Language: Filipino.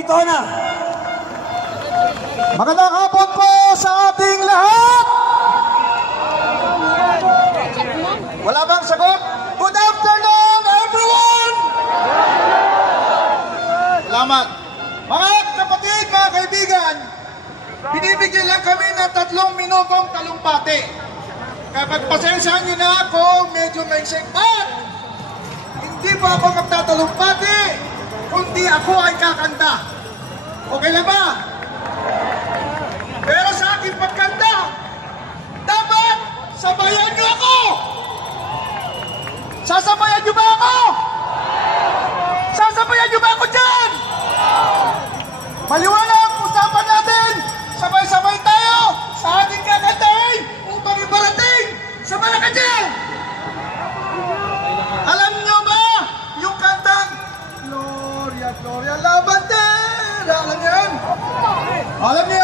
Ito na. Magandang hapon po sa ating lahat. Wala bang sagot? Good afternoon, everyone! Salamat. Mga kapatid, mga kaibigan, binibigyan lang kami ng 3 minutong talumpati. Kapag pasensyahan nyo na ako, medyo may segment. Hindi pa ako magtatalumpati, kundi ako ay kakanta. Okay na ba? Pero sa aking pagkanta, dapat sabayan nyo ako! Sasabayan nyo ba ako? Sasabayan nyo ba ako dyan? Maliwanag, usapan natin! Sabay-sabay tayo sa ating kakantahin upang iparating sa Malacanang! Alam nyo ba yung kantang Gloria, Gloria, la bandera? Alam nyo yan? Alam nyo